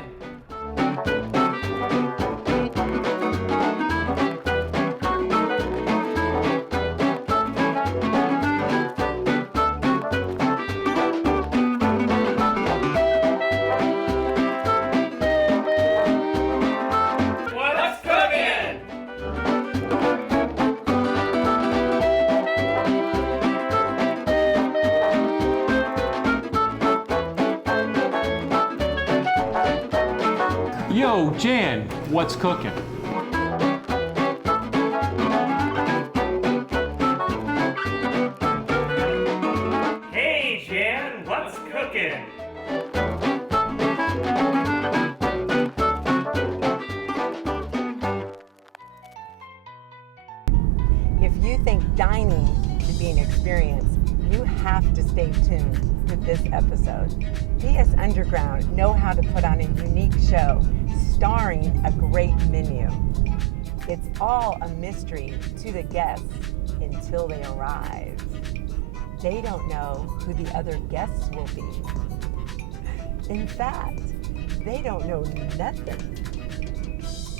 cooking? Yo, Jan, what's cooking? Hey, Jan, what's cooking? If you think dining should be an experience, you have to stay tuned with this episode. PS Underground know how to put on a unique show starring a great menu. It's all a mystery to the guests until they arrive. They don't know who the other guests will be. In fact, they don't know nothing.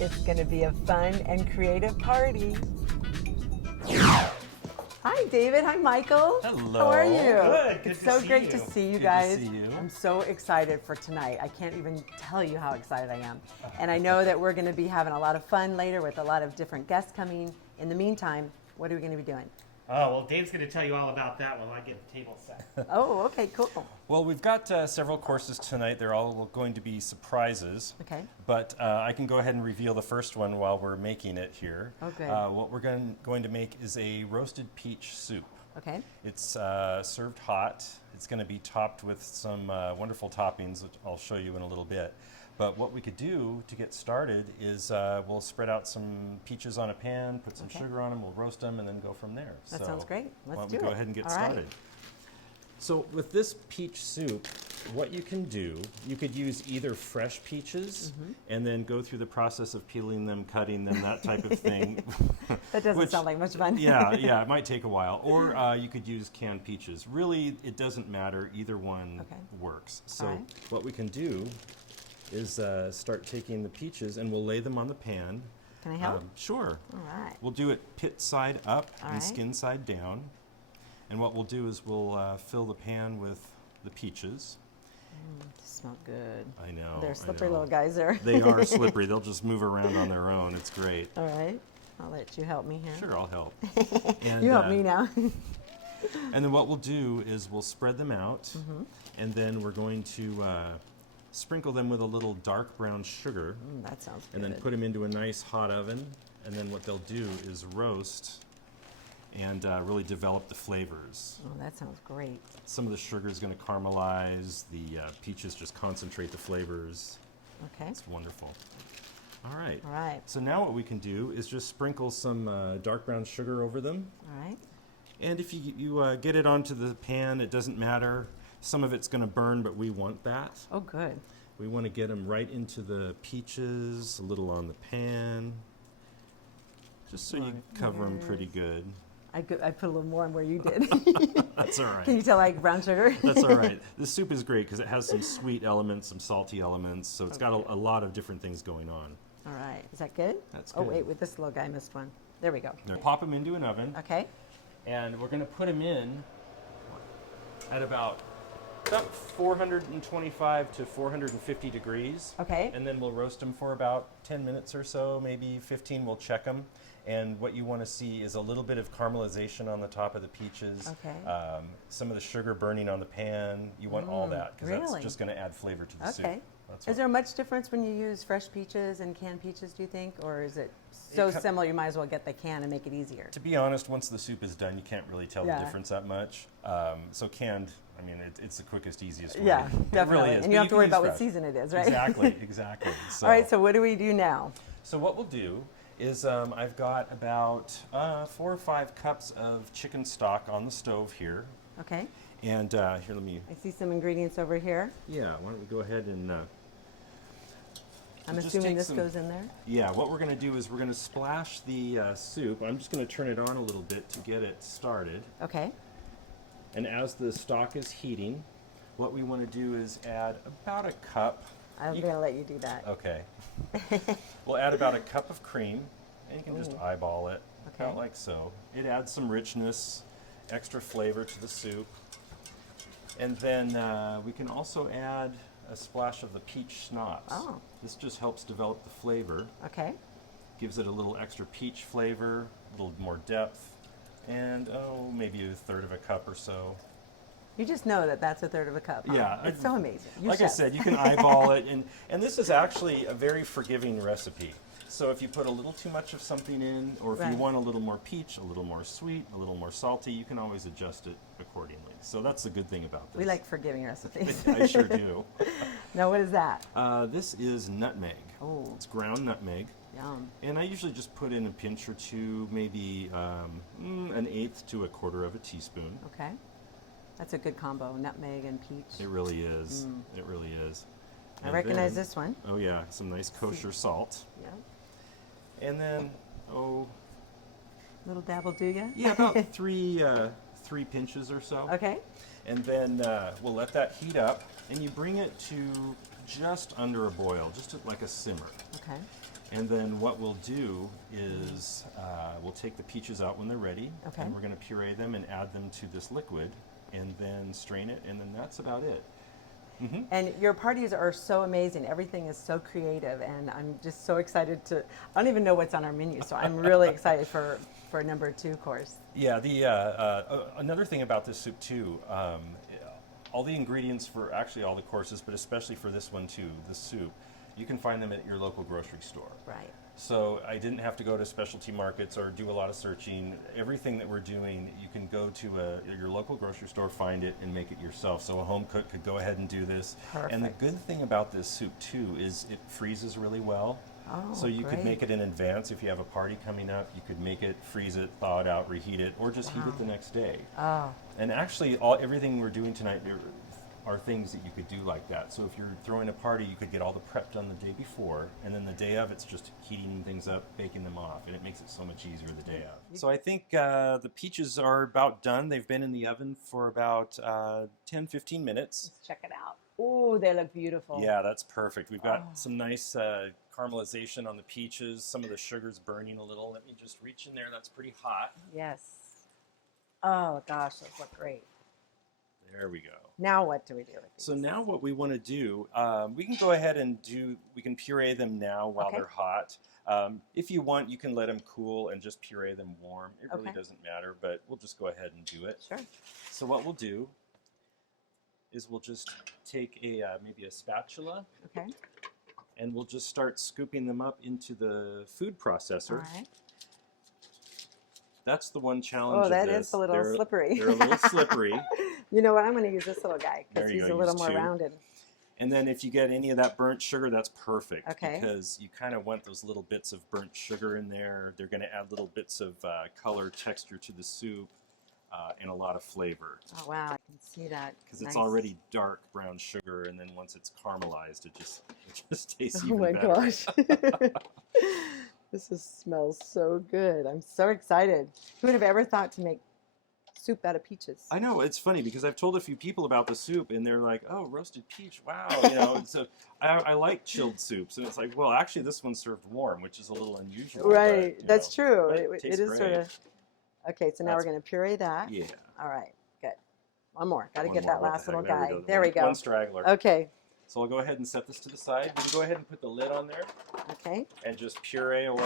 It's gonna be a fun and creative party. Hi, David. Hi, Michael. Hello. How are you? Good. Good It's to so see great you. to see you Good to guys. see you. I'm so excited for tonight. I can't even tell you how excited I am. And I know that we're going to be having a lot of fun later with a lot of different guests coming. In the meantime, what are we going to be doing? Oh, well, Dave's going to tell you all about that while I get the table set. Oh, okay, cool. Well, we've got several courses tonight. They're all going to be surprises. Okay. But I can go ahead and reveal the first one while we're making it here. Okay. What we're going to make is a roasted peach soup. Okay. It's served hot. It's going to be topped with some wonderful toppings, which I'll show you in a little bit. But what we could do to get started is we'll spread out some peaches on a pan, put some Okay. sugar on them, we'll roast them, and then go from there. That sounds great. Why Let's don't we do go it. ahead and get All right. started. So with this peach soup, what you can do, you could use either fresh peaches and then go through the process of peeling them, cutting them, that type of thing. That doesn't Which- sound like much fun. yeah, it might take a while. Or you could use canned peaches. Really, it doesn't matter. Either one Okay. works. So All right. what we can do is start taking the peaches and we'll lay them on the pan. Can I help? Sure. All right. We'll do it pit side up All and right. skin side down. And what we'll do is we'll fill the pan with the peaches. Smell good. I know. They're I slippery know. little guys there. They are slippery. They'll just move around on their own. It's great. All right. I'll let you help me here. Sure, I'll help. And, You help me now. And then what we'll do is we'll spread them out, Mm-hmm. and then we're going to sprinkle them with a little dark brown sugar, That sounds good. and then put them into a nice hot oven. And then what they'll do is roast and really develop the flavors. Oh, that sounds great. Some of the sugar is going to caramelize. The peaches just concentrate the flavors. Okay. It's wonderful. All right. All right. So now what we can do is just sprinkle some dark brown sugar over them. All right. And if you get it onto the pan, it doesn't matter. Some of it's going to burn, but we want that. Oh, good. We want to get them right into the peaches, a little on the pan, just so you cover them pretty good. I put a little more on where you did. That's all right. Can you tell I like brown sugar? That's all right. This soup is great because it has some sweet elements, some salty elements, so it's got a lot of different things going on. All right. Is that good? That's Oh, good. wait, with this little guy, I missed one. There we go. Now, pop them into an oven, Okay. and we're going to put them in at about 425 to 450 degrees. Okay. And then we'll roast them for about 10 minutes or so, maybe 15. We'll check them. And what you want to see is a little bit of caramelization on the top of the peaches. Okay. Some of the sugar burning on the pan. You want all that because really? that's just going to add flavor to the soup. Okay. That's Is what- there much difference when you use fresh peaches and canned peaches, do you think? Or is it so similar you might as well get the can and make it easier? To be honest, once the soup is done, you can't really tell Yeah. the difference that much. So canned, I mean, it's the quickest, easiest way. Yeah, It definitely. really is. And But you have to can worry use about what fresh. season it is, right? Exactly, exactly. So, All right, so what do we do now? So what we'll do is I've got about 4 or 5 cups of chicken stock on the stove here. Okay. And here, let me, I see some ingredients over here. yeah, why don't we go ahead and, I'm just assuming take this some- goes in there. yeah, what we're going to do is we're going to splash the soup. I'm just going to turn it on a little bit to get it started. Okay. And as the stock is heating, what we want to do is add about a cup I'm going to let you do that. Okay. We'll add about a cup of cream, and you can just eyeball it, Okay. about like so. It adds some richness, extra flavor to the soup. And then we can also add a splash of the peach schnapps. Oh. This just helps develop the flavor, Okay. gives it a little extra peach flavor, a little more depth, and maybe a third of a cup or so. You just know that that's a third of a cup. Huh? Yeah, It's so amazing. You Like I chef. said, you can eyeball it, and this is actually a very forgiving recipe. So if you put a little too much of something in, or if you Right. want a little more peach, a little more sweet, a little more salty, you can always adjust it accordingly. So that's the good thing about this. We like forgiving recipes. I sure do. Now, what is that? This is nutmeg. Oh, It's ground nutmeg. yum. And I usually just put in a pinch or two, maybe an eighth to a quarter of a teaspoon. Okay. That's a good combo, nutmeg and peach. It really is. It really is. I And recognize then- this one. Oh yeah, some nice kosher salt. Yeah. And then, Little dabble, do ya? yeah, about three pinches or so. Okay. And then we'll let that heat up, and you bring it to just under a boil, just like a simmer. Okay. And then what we'll do is we'll take the peaches out when they're ready, Okay. and we're going to puree them and add them to this liquid, and then strain it, and then that's about it. And your parties are so amazing. Everything is so creative, and I'm just so excited to. I don't even know what's on our menu, so I'm really excited for a number 2 course. Yeah, the another thing about this soup too, all the ingredients for actually all the courses, but especially for this one too, the soup, you can find them at your local grocery store. Right. So I didn't have to go to specialty markets or do a lot of searching. Everything that we're doing, you can go to your local grocery store, find it, and make it yourself. So a home cook could go ahead and do this. And the Perfect. good thing about this soup too is it freezes really well. Oh, So you could great. make it in advance if you have a party coming up. You could make it, freeze it, thaw it out, reheat it, or just heat it the next day. Oh, And actually, everything we're doing tonight are things that you could do like that. So if you're throwing a party, you could get all the prep done the day before, and then the day of, it's just heating things up, baking them off, and it makes it so much easier the day of. So I think the peaches are about done. They've been in the oven for about 10, 15 minutes. let's check it out. Oh, they look beautiful. Yeah, that's perfect. We've got some nice caramelization on the peaches. Some of the sugar's burning a little. Let me just reach in there. That's pretty hot. Yes. Oh gosh, those look great. There we go. Now what do we do with these? So now what we want to do, we can go ahead and we can puree them now while Okay. they're hot. If you want, you can let them cool and just puree them warm. It really Okay. doesn't matter, but we'll just go ahead and do it. Sure. So what we'll do is we'll just take maybe a spatula, Okay. and we'll just start scooping them up into the food processor. All right. That's the one challenge Oh, of that this. is a little They're- slippery. They're a little slippery. You know what? I'm going to use this little guy There because you he's go, a little use more 2. rounded. And then if you get any of that burnt sugar, that's perfect. Okay. Because you kind of want those little bits of burnt sugar in there. They're going to add little bits of color, texture to the soup, and a lot of flavor. Oh wow, I can see that. Because it's Nice. already dark brown sugar, and then once it's caramelized, it just tastes Oh even my better. gosh. Smells so good. I'm so excited. Who would have ever thought to make soup out of peaches? I know, it's funny because I've told a few people about the soup, and they're like, "Oh, roasted peach, wow!" You know, and so I like chilled soups, and it's like, well, actually, this one's served warm, which is a little unusual. Right, but, you that's know, true. but It tastes is sort great. of. Okay, so now That's- we're going to puree that. Yeah. All right, good. One more. Got to One get more. that What last the little heck? guy. There we go. One straggler. Okay, So I'll go ahead and set this to the side. We can go ahead and put the lid on there okay. and just puree away.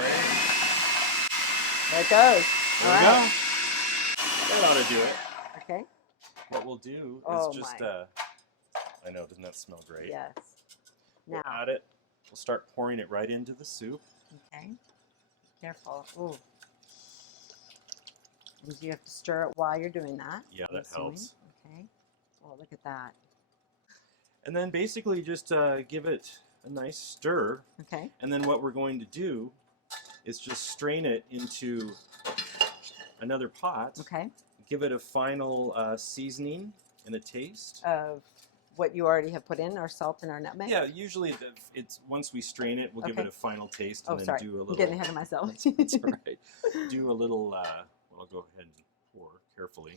There it goes. There All we right. go. That ought to do it. Okay. What we'll do is Oh, just, my. I know, doesn't that smell great? Yes. We'll Now. add it. We'll start pouring it right into the soup. Okay. Careful. Ooh. And you have to stir it while you're doing that. Yeah, I'm that assuming. helps. Okay. Oh, look at that. And then basically just give it a nice stir. Okay. And then what we're going to do is just strain it into another pot. Okay. Give it a final seasoning and a taste. Of what you already have put in, our salt and our nutmeg? Yeah, usually it's once we strain it, we'll give it Okay. a final taste Oh, and then sorry. do a I'm little. getting ahead of myself. That's all right. Do a little. Well, I'll go ahead and pour carefully.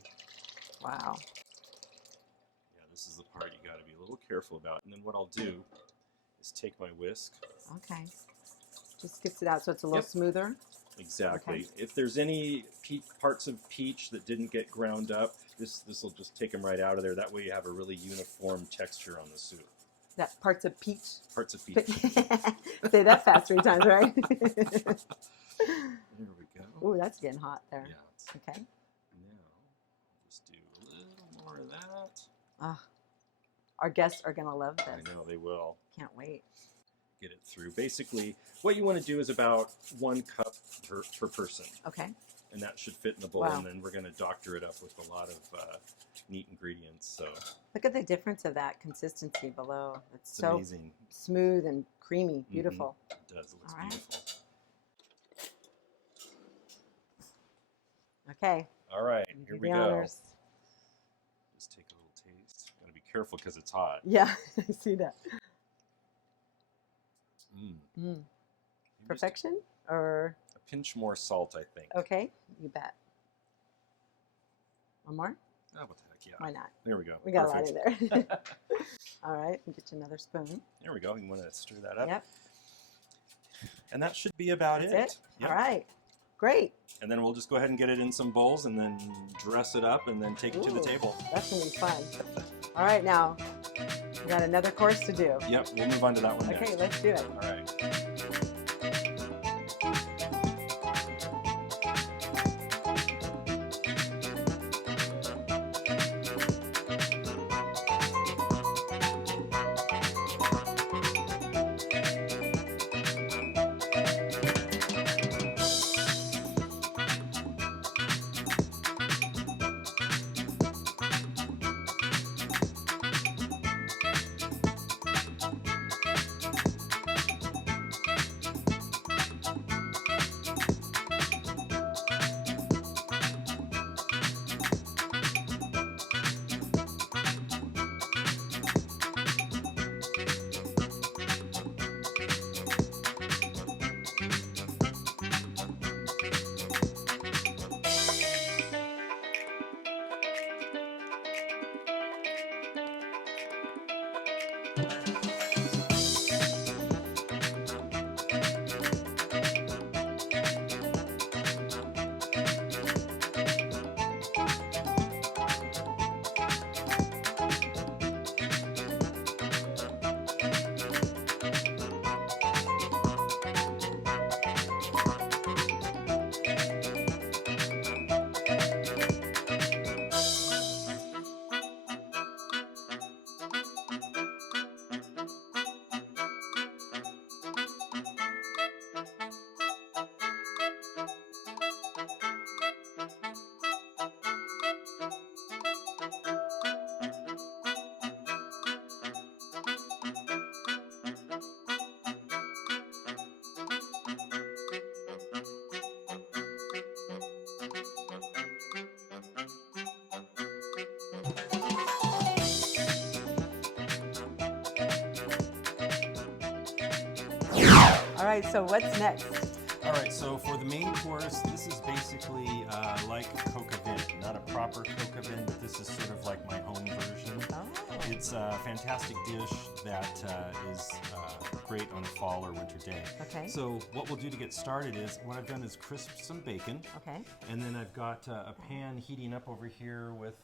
Wow. Yeah, this is the part you got to be a little careful about. And then what I'll do is take my whisk. Okay. Just skips it out so it's a little Yep. smoother. Exactly. Okay. If there's any parts of peach that didn't get ground up, this will just take them right out of there. That way you have a really uniform texture on the soup. That parts of peach. Parts of peach. Say that fast 3 times, right? There we go. Ooh, that's getting hot there. Yeah. Okay. Now, I'll just do a little more of that. Ah, our guests are gonna love this. I know they will. Can't wait. Get it through. Basically, what you want to do is about 1 cup per person, Okay. and that should fit in the bowl. Wow. And then we're going to doctor it up with a lot of neat ingredients. So Look at the difference of that consistency below. It's it's so amazing. smooth and creamy. Beautiful. It does. It looks All right. beautiful. Okay. All right, You here do we the go. honors. Just take a little taste. Got to be careful because it's hot. Yeah, I see that. Mm. Mm. Maybe just Perfection or a pinch more salt, I think. okay? You bet. One more? Oh, what the heck, yeah. Why not? There we go. We got Perfect. a lot in there. All right, we'll get you another spoon. There we go. You want to stir that up. Yep, And that should be about that's it. it. Yep. All right, great. And then we'll just go ahead and get it in some bowls and then dress it up and then take it to the Ooh, table. That's gonna be fun. All right, now we got another course to do. Yep, we'll move on to that one Okay, next. let's do it. All right. All right, so what's next? All right, so for the main course, this is basically like coq au vin. Not a proper coq au vin, but this is sort of like my home version. Oh, It's a fantastic dish that is great on a fall or winter day. okay. So what we'll do to get started is, what I've done is crisp some bacon. Okay. And then I've got a pan heating up over here with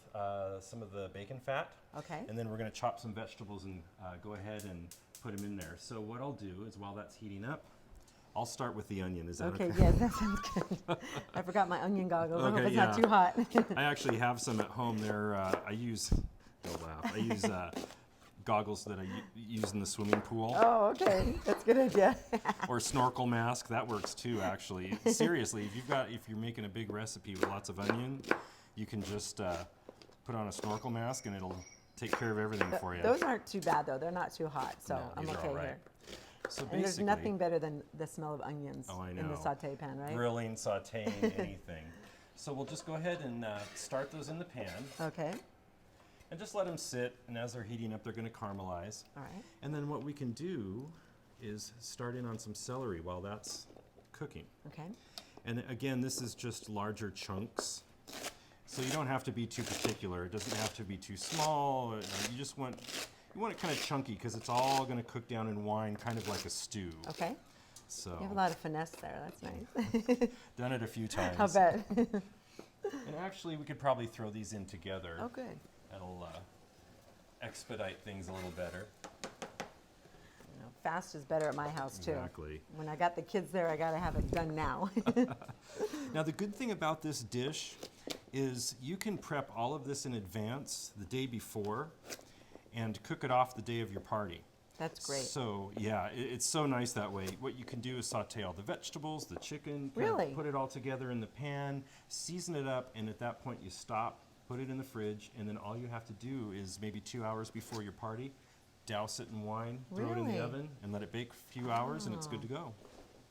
some of the bacon fat. Okay. And then we're going to chop some vegetables and go ahead and put them in there. So what I'll do is, while that's heating up, I'll start with the onion. Is that okay? Okay, yeah, that sounds good. I forgot my onion goggles. I hope Okay, it's yeah. not too hot. I actually have some at home. They're I use, don't laugh. I use goggles that I use in the swimming pool. Oh, okay. That's a good idea. Or snorkel mask. That works too, actually. Seriously, if you're making a big recipe with lots of onion, you can just put on a snorkel mask and it'll take care of everything for you. Those aren't too bad, though. They're not too hot, so No, I'm these are okay all right. here. So And there's basically, nothing better than the smell of onions Oh, I in the know. saute pan, right? grilling, sauteing, anything. So we'll just go ahead and start those in the pan Okay. and just let them sit. And as they're heating up, they're going to caramelize. All right. And then what we can do is start in on some celery while that's cooking. Okay. And again, this is just larger chunks. So you don't have to be too particular. It doesn't have to be too small. You just want You want it kind of chunky because it's all going to cook down in wine, kind of like a stew. Okay. So You have a lot of finesse there. That's nice. done it a few times. I'll bet. And actually, we could probably throw these in together. Oh, good. That'll expedite things a little better. You know, fast is better at my house, too. Exactly. When I got the kids there, I got to have it done now. Now, the good thing about this dish is you can prep all of this in advance the day before and cook it off the day of your party. That's great. So, yeah, it's so nice that way. What you can do is saute all the vegetables, the chicken, Really? put it all together in the pan, season it up, and at that point you stop, put it in the fridge, and then all you have to do is maybe 2 hours before your party, douse it in wine, throw it in Really? the oven, and let it bake a few hours, and it's good to go.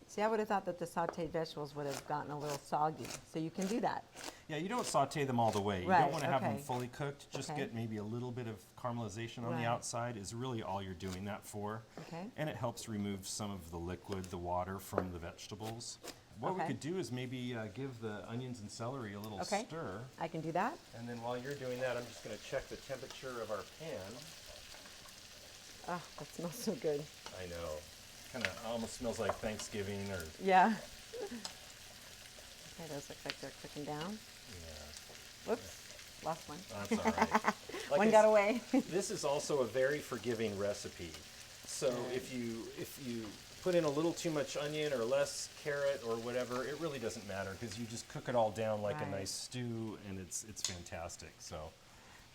See, I would have thought that the sauteed vegetables would have gotten a little soggy. So you can do that. Yeah, you don't saute them all the way. You Right, don't want to have them okay. fully cooked. Just Okay. get maybe a little bit of caramelization on Right. the outside is really all you're doing that for. Okay. And it helps remove some of the liquid, the water from the vegetables. What we Okay. could do is maybe give the onions and celery a little Okay. stir. I can do that. And then while you're doing that, I'm just going to check the temperature of our pan. Oh, that smells so good. I know. Kind of almost smells like Thanksgiving or, Yeah. Okay, those look like they're cooking down. yeah, Whoops, lost one. that's all right. Like One I got s- away. This is also a very forgiving recipe. So if you put in a little too much onion or less carrot or whatever, it really doesn't matter because you just cook it all down like Right. a nice stew, and it's fantastic. So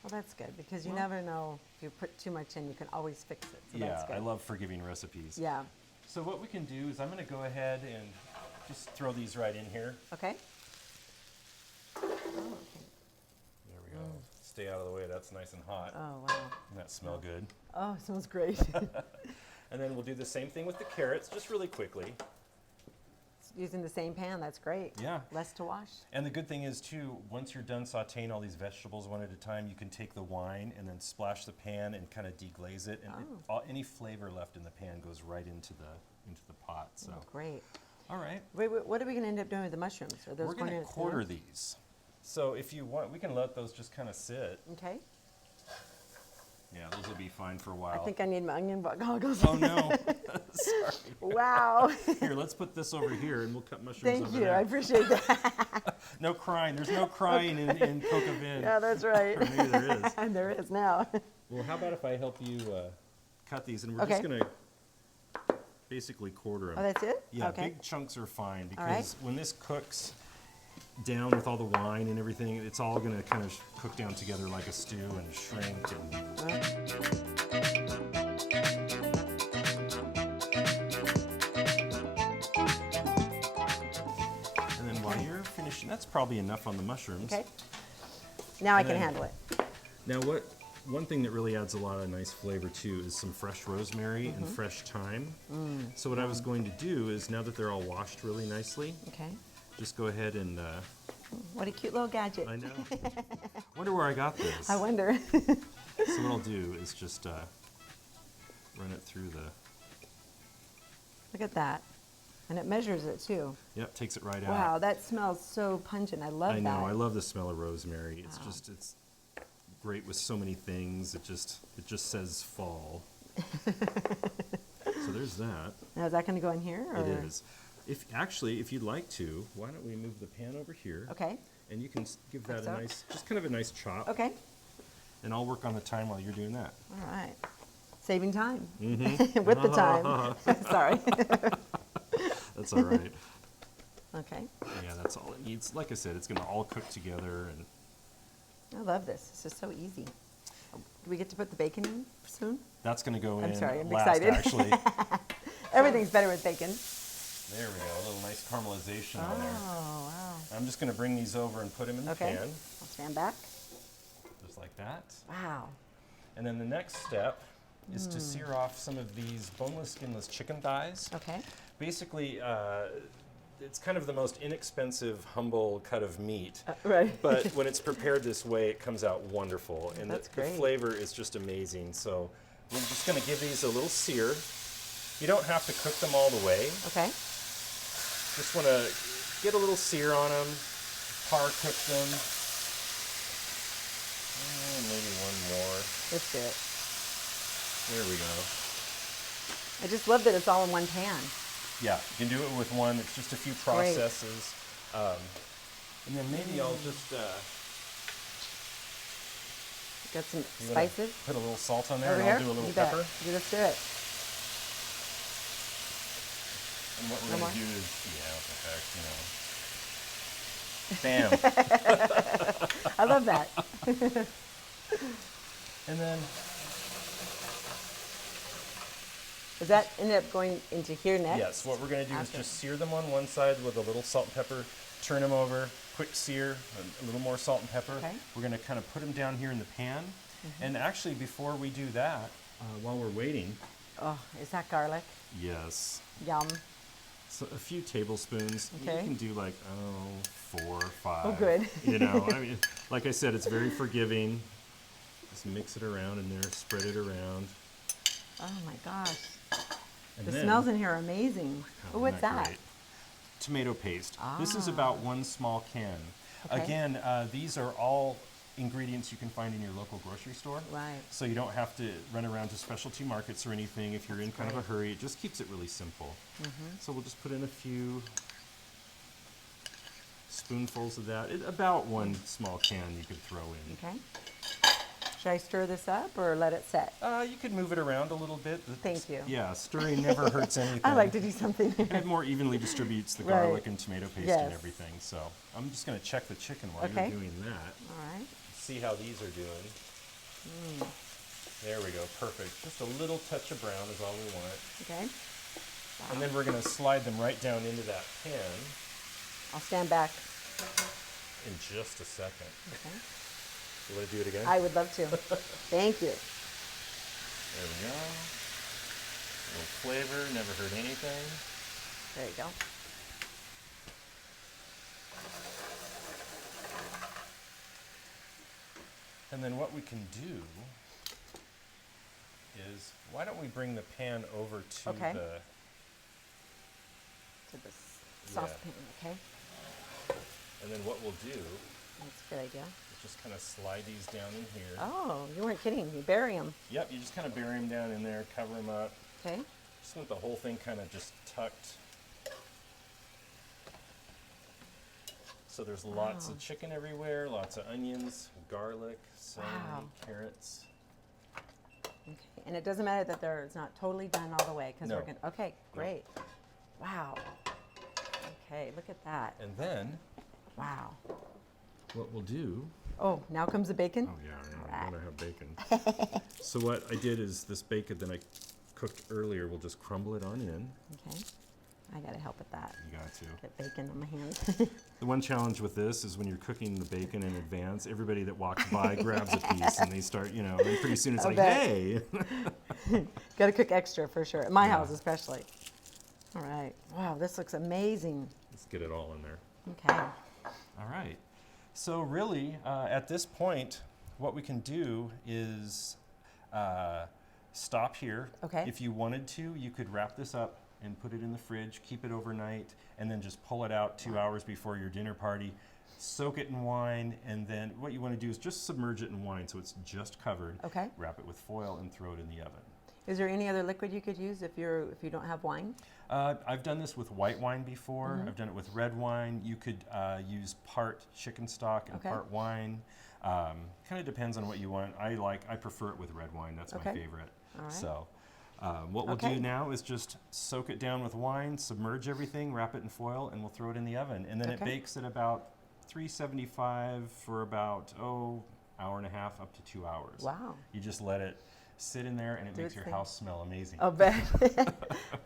Well, that's good because you never know if you put too much in, you can always fix it. So yeah, that's good. I love forgiving recipes. Yeah. So what we can do is I'm going to go ahead and just throw these right in here. Okay. Oh, okay. There we go. Stay out of the way. That's nice and hot. Oh, wow. Doesn't that smell good? Oh, it smells great. And then we'll do the same thing with the carrots, just really quickly. Using the same pan, that's great. Yeah. Less to wash. And the good thing is, too, once you're done sauteing all these vegetables one at a time, you can take the wine and then splash the pan and kind of deglaze it. And any flavor left in the pan goes right into the pot. So, Oh, great. all right. Wait, what are we going to end up doing with the mushrooms? Are those We're going to at the quarter end? these. So if you want, we can let those just kind of sit. Okay. Yeah, those will be fine for a I while. think I need my onion goggles. Oh, no. Sorry. Wow. Here, let's put this over here and we'll cut mushrooms Thank over you. there. I appreciate that. No crying. There's no crying in Coca Vin. Yeah, that's right. Or maybe there is. And there is now. Well, how about if I help you cut these, and we're just Okay. going to basically quarter them. Oh, that's it? Yeah, Okay. big chunks are fine All right. because when this cooks down with all the wine and everything, it's all going to kind of cook down together like a stew and shrink. And then while you're finishing, that's probably enough on the mushrooms. Okay. Now I And can then- handle it. Now, one thing that really adds a lot of nice flavor too is some fresh rosemary and fresh thyme. So what I was going to do is, now that they're all washed really nicely, Okay. just go ahead and, What a cute little gadget. I know, wonder where I got this. I wonder. So what I'll do is just run it through the, Look at that. And it measures it too. yep, takes it right Wow, out. that smells so pungent. I love I that. know, I love the smell of rosemary. It's Wow. just, it's great with so many things. It just says fall. So there's that. Now, is that going to go in here? It or- is. If you'd like to, why don't we move the pan over here? Okay. And you can give that so. a nice, just kind of a nice chop. Okay. And I'll work on the time while you're doing that. All right. Saving time. Mm-hmm. With the time. Sorry. That's all right. Okay. Yeah, that's all it needs. Like I said, it's going to all cook together. And I love this. This is so easy. Do we get to put the bacon in soon? that's going to go in I'm sorry, I'm last, excited. actually. Everything's better with bacon. There we go. A little nice caramelization on there. Oh, wow. I'm just going to bring these over and put them in the Okay. pan, I'll stand back. just like that. Wow. And then the next step is to sear off some of these boneless, skinless chicken thighs. Okay. Basically, it's kind of the most inexpensive, humble cut of meat. Right. But when it's prepared this way, it comes out wonderful. And That's the great. flavor is just amazing. So we're just going to give these a little sear. You don't have to cook them all the way. Okay. Just want to get a little sear on them, par cook them. Maybe one more. Let's do it. There we go. I just love that it's all in one pan. Yeah, you can do it with one. It's just a few processes. And then maybe I'll just Got some you wanna spices. put a little salt on there, Over and here? I'll do a little You bet. pepper. You just do it. And what we're No going more? to do is, yeah, what the heck, Bam. I love that. And then, Does that end up going into here next? yes, what we're going to do is After. just sear them on one side with a little salt and pepper, turn them over, quick sear, a little more salt and pepper. Okay. We're going to kind of put them down here in the pan. And actually, before we do that, while we're waiting, Oh, is that garlic? yes, Yum. so a few tablespoons. Okay. You can do like, 4 or 5. Oh, good. You know, I mean, like I said, it's very forgiving. Just mix it around in there, spread it around. Oh my gosh. And The then- smells in here are amazing. Oh, what's isn't that? great? Tomato paste. This is Ah. about 1 small can. Okay. Again, these are all ingredients you can find in your local grocery store. Right. So you don't have to run around to specialty markets or anything if you're in kind of a great. hurry. It just keeps it really simple. So we'll just put in a few spoonfuls of that. About 1 small can you could throw in. Okay. Should I stir this up or let it set? You could move it around a little bit. Thank you. Yeah, stirring never hurts anything. I like to do something here. It more evenly distributes the Right. garlic and tomato paste Yes. and everything. So I'm just going to check the chicken while Okay. you're doing that. All right. See how these are doing. There we go, perfect. Just a little touch of brown is all we want. Okay. And then we're going to slide them right down into that pan I'll stand back. in just a second. Okay. You want to do it again? I would love to. Thank you. There we go. A little flavor, never hurt anything. There you go. And then what we can do is, why don't we bring the pan over to Okay. the, To the saucepan. Okay. and then what we'll do That's a good idea. is just kind of slide these down in here. Oh, you weren't kidding. You bury them. Yep, you just kind of bury them down in there, cover them up. Okay. Just want the whole thing kind of just tucked. So there's lots Wow. of chicken everywhere, lots of onions, garlic, celery, Wow. carrots. Okay. And it doesn't matter that it's not totally done all the way because No. we're going to. Okay, great. Wow. Okay, look at that. And then Wow. what we'll do, Oh, now comes the bacon? oh yeah, All I right. want to have bacon. So what I did is this bacon that I cooked earlier, we'll just crumble it on in. Okay. I got to help with that. You got to. Get bacon on my hands. The one challenge with this is when you're cooking the bacon in advance, everybody that walks by grabs a piece and they start, you know, and pretty soon it's I like, bet. hey. Got to cook extra for sure. At my Yeah. house, especially. All right. Wow, this looks amazing. Let's get it all in there. Okay. All right. So really, at this point, what we can do is stop here. Okay. If you wanted to, you could wrap this up and put it in the fridge, keep it overnight, and then just pull it out 2 hours before your dinner party. Soak it in wine, and then what you want to do is just submerge it in wine so it's just covered. Okay. Wrap it with foil and throw it in the oven. Is there any other liquid you could use if you don't have wine? I've done this with white wine before. Mm-hmm. I've done it with red wine. You could use part chicken stock and Okay. part wine. Kind of depends on what you want. I prefer it with red wine. That's my Okay. favorite. All right. So what we'll Okay. do now is just soak it down with wine, submerge everything, wrap it in foil, and we'll throw it in the oven. And then it Okay. bakes at about 375 for about, hour and a half up to 2 hours. Wow. You just let it sit in there, and it Do makes its your thing. house smell amazing. I'll bet.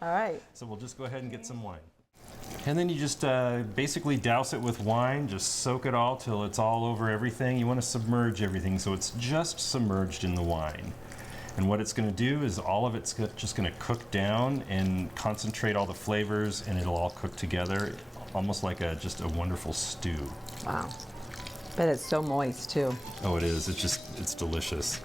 All right. So we'll just go ahead and get some wine. And then you just basically douse it with wine, just soak it all till it's all over everything. You want to submerge everything so it's just submerged in the wine. And what it's going to do is all of it's just going to cook down and concentrate all the flavors, and it'll all cook together, almost like just a wonderful stew. Wow. Bet it's so moist too. Oh, it is. It's delicious.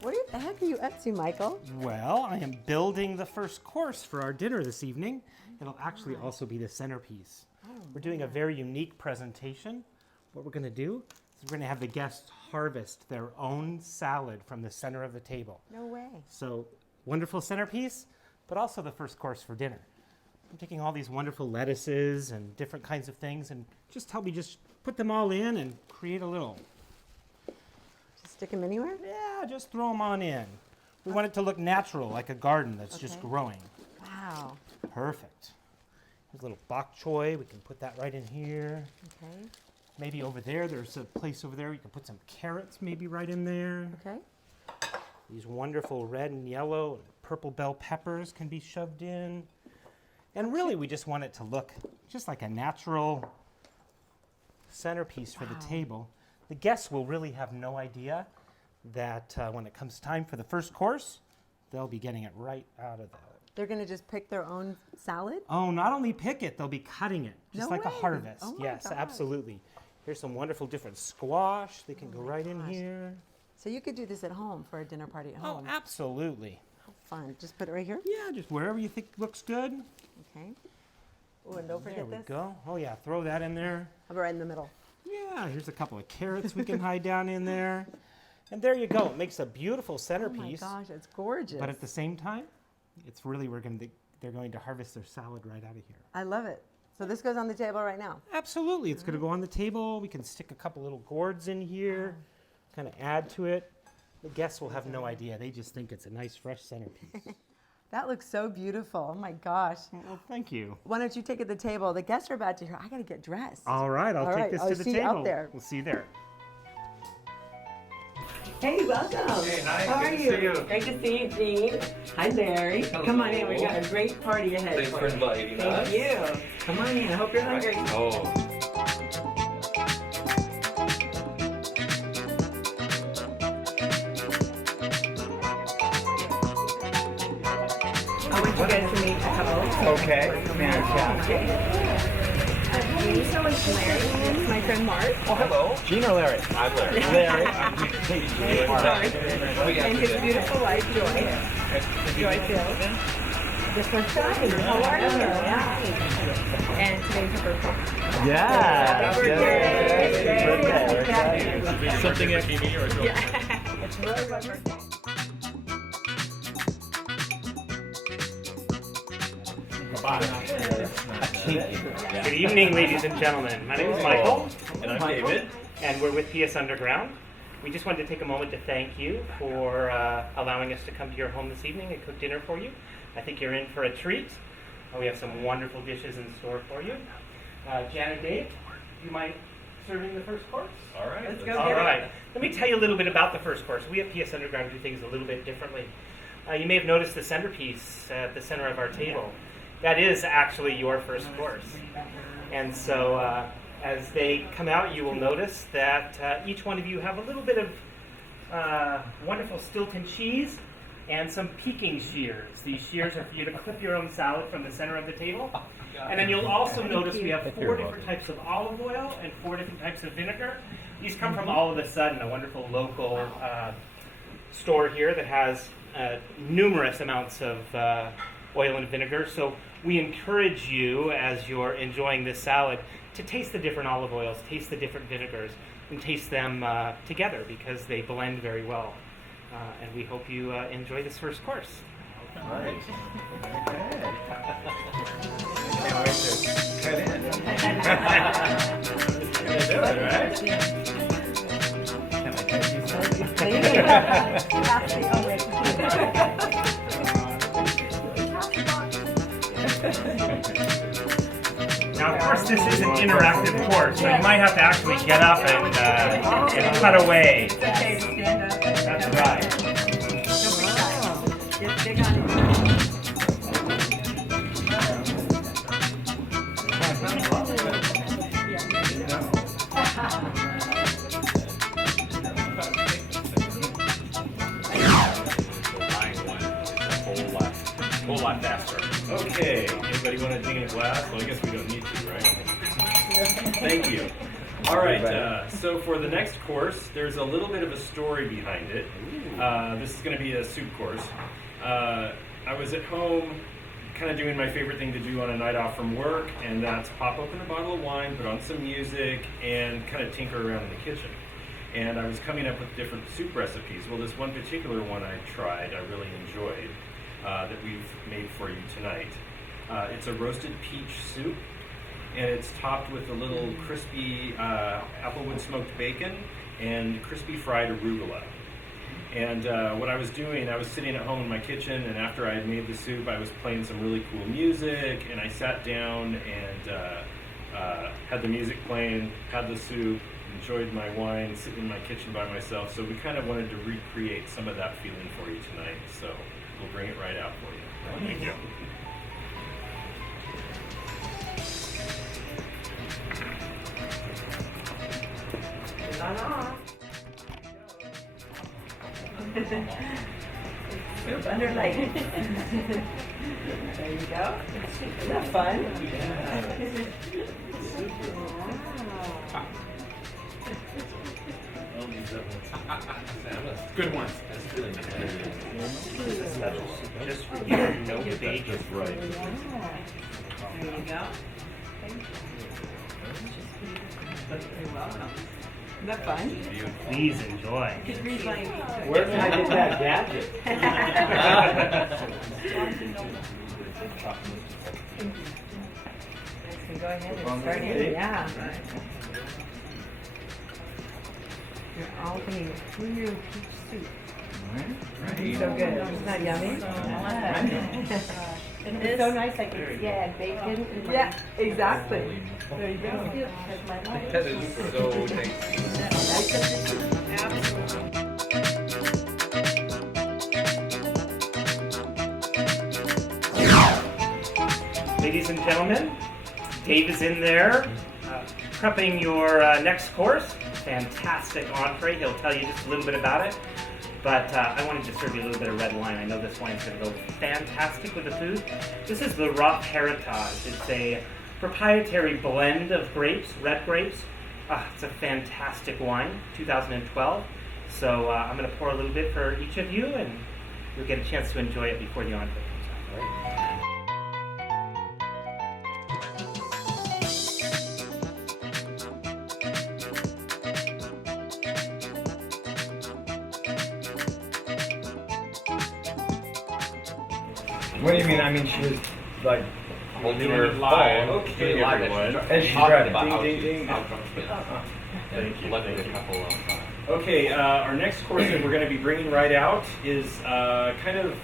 What the heck are you up to, Michael? Well, I am building the first course for our dinner this evening. It'll actually also be the centerpiece. We're doing a very unique presentation. What we're going to do is we're going to have the guests harvest their own salad from the center of the table. No way. So, wonderful centerpiece, but also the first course for dinner. I'm taking all these wonderful lettuces and different kinds of things and just help me just put them all in and create a little. Just stick them anywhere? Yeah, just throw them on in. We want it to look natural, like a garden that's just growing. Wow. Perfect. Here's a little bok choy. We can put that right in here. Okay. Maybe over there, there's a place over there you can put some carrots maybe right in there. Okay. These wonderful red and yellow and purple bell peppers can be shoved in. And really, we just want it to look just like a natural centerpiece for the table. The guests will really have no idea that when it comes time for the first course, they'll be getting it right out of the. They're going to just pick their own salad? Oh, not only pick it, they'll be cutting it, just No like a way. harvest. Oh my Yes, gosh. absolutely. Here's some wonderful different squash. They can go right in gosh. here. So you could do this at home for a dinner party at Oh, home. absolutely. How fun. Just put it right here? Yeah, just wherever you think looks good. Okay. Oh, and don't There forget we this. go. Oh yeah, throw that in there. How about right in the middle? Yeah, here's a couple of carrots we can hide down in there. And there you go. It makes a beautiful Oh my centerpiece. gosh, it's gorgeous. But at the same time, it's really they're going to harvest their salad right out of here. I love it. So this goes on the table right now. Absolutely. It's going to go on the table. We can stick a couple little gourds in here, kind of add to it. The guests will have no idea. They just think it's a nice fresh centerpiece. That looks so beautiful. Oh my gosh. Well, thank you. Why don't you take it to the table? The guests are about to hear. I got to get dressed. All right, I'll All take right, this I'll to the see you out table. there. We'll see you there. Hey, welcome. Hey, nice. How are Good to you? see you. Great to see you, Jean. Hi, Larry. Come on in. We got a great party ahead. Thanks for inviting us. Thank you. Come on in. I hope you're hungry. Oh, I want you guys to meet a couple. okay. Fantastic. So it's Larry. This is my friend Mark. Oh, hello. Gene or Larry? I'm Larry. Larry. And his beautiful wife, Joy. Joy Field. This one's Shine. How are you? Yeah. And today's her birthday. Yeah. Happy birthday. Something at TV or Yeah. It's really my birthday. Good evening, ladies and gentlemen. My name is Michael, And I'm David. and we're with PS Underground. We just wanted to take a moment to thank you for allowing us to come to your home this evening and cook dinner for you. I think you're in for a treat. We have some wonderful dishes in store for you. Jan and Dave, do you mind serving the first course? All right. Let's go. All right. Let me tell you a little bit about the first course. We at PS Underground do things a little bit differently. You may have noticed the centerpiece at the center of our table. That is actually your first course. And so as they come out, you will notice that each one of you have a little bit of wonderful Stilton cheese and some Peking shears. These shears are for you to clip your own salad from the center of the table. And then you'll also notice we have 4 different types of olive oil and 4 different types of vinegar. These come from All of a Sudden, a wonderful local store here that has numerous amounts of oil and vinegar. So we encourage you, as you're enjoying this salad, to taste the different olive oils, taste the different vinegars, and taste them together because they blend very well. And we hope you enjoy this first course. Nice. Okay. Can't wait to cut in. Gonna do it, right? Can I take you Now, of course, this is an interactive course, so you might have to actually get up and cut away. Okay, stand up. That's right. Don't be shy. Get big on it. Whole lot faster. Okay, anybody want to dig in a glass? Well, I guess we don't need to, right? Thank you. All right, so for the next course, there's a little bit of a story behind it. This is going to be a soup course. I was at home kind of doing my favorite thing to do on a night off from work, and that's pop open a bottle of wine, put on some music, and kind of tinker around in the kitchen. And I was coming up with different soup recipes. Well, this one particular one I tried, I really enjoyed, that we've made for you tonight. It's a roasted peach soup, and it's topped with a little crispy applewood smoked bacon and crispy fried arugula. And what I was doing, I was sitting at home in my kitchen, and after I had made the soup, I was playing some really cool music, and I sat down and had the music playing, had the soup, enjoyed my wine, sitting in my kitchen by myself. So we kind of wanted to recreate some of that feeling for you tonight. So we'll bring it right out for you. Thank you. Soup under light. There you go. Isn't that fun? Good one. Just for you, no bake. That's right. There you go. Thank you. You're welcome. Isn't that fun? Please enjoy. Where can I get that gadget? Go ahead and start in. Yeah. You're all being clear peach soup. Right. So good. Isn't that yummy? It's so nice, like it's, yeah, bacon. And Yeah, exactly. There you go. That is so tasty. Ladies and gentlemen, Dave is in there prepping your next course. Fantastic entree. He'll tell you just a little bit about it. But I wanted to serve you a little bit of red wine. I know this wine's going to go fantastic with the food. This is the Rock Heritage. It's a proprietary blend of grapes, red grapes. It's a fantastic wine, 2012. So I'm going to pour a little bit for each of you, and you'll get a chance to enjoy it before the entree comes out. All right? What do you mean? I mean, she was like holding her live. phone. Okay, everyone. And she's Talking ready. about Ding, ding, ding. Thank you. Let me get a couple of Okay, our next course that we're going to be bringing right out is kind of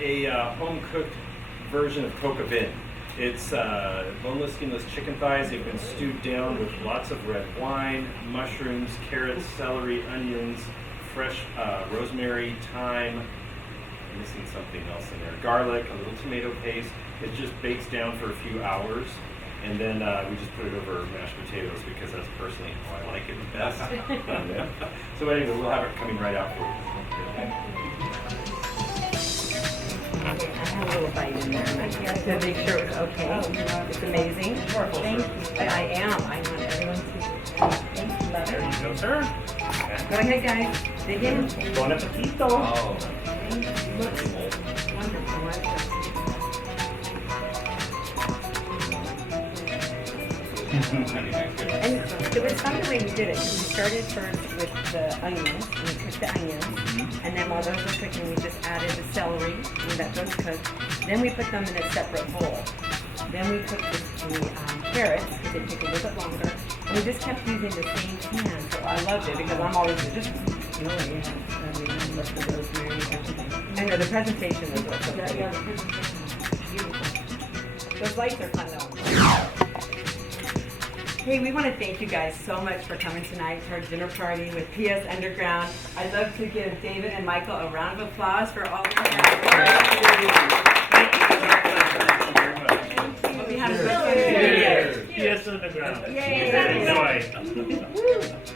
a home-cooked version of coq au vin. It's boneless, skinless chicken thighs. They've been stewed down with lots of red wine, mushrooms, carrots, celery, onions, fresh rosemary, thyme. I'm missing something else in there. Garlic, a little tomato paste. It just bakes down for a few hours, and then we just put it over mashed potatoes because that's personally how I like it the best. So anyway, we'll have it coming right out for you. I had a little bite in there to make sure it was okay. It's amazing. Thank you. I am. I want everyone to. Thank you, There love. you go, sir. Go ahead, guys. Dig in. Bon appetito. Oh. Thank you. Wonderful. Wonderful. And it was fun the way we did it. We started first with the onions, and we cooked the onions, and then while those were cooking, we just added the celery, and let those cook. Then we put them in a separate bowl. Then we cooked the carrots, because they take a little bit longer, and we just kept using the same pan. So I loved it, because I'm always just, you know, lots of rosemary and everything. I know, the presentation was also great. Yeah, the presentation was beautiful. Those lights are fun, though. Hey, we want to thank you guys so much for coming tonight to our dinner party with PS Underground. I'd love to give David and Michael a round of applause for all of their hard work. We have a good Cheers. PS Underground. Yay. Enjoy.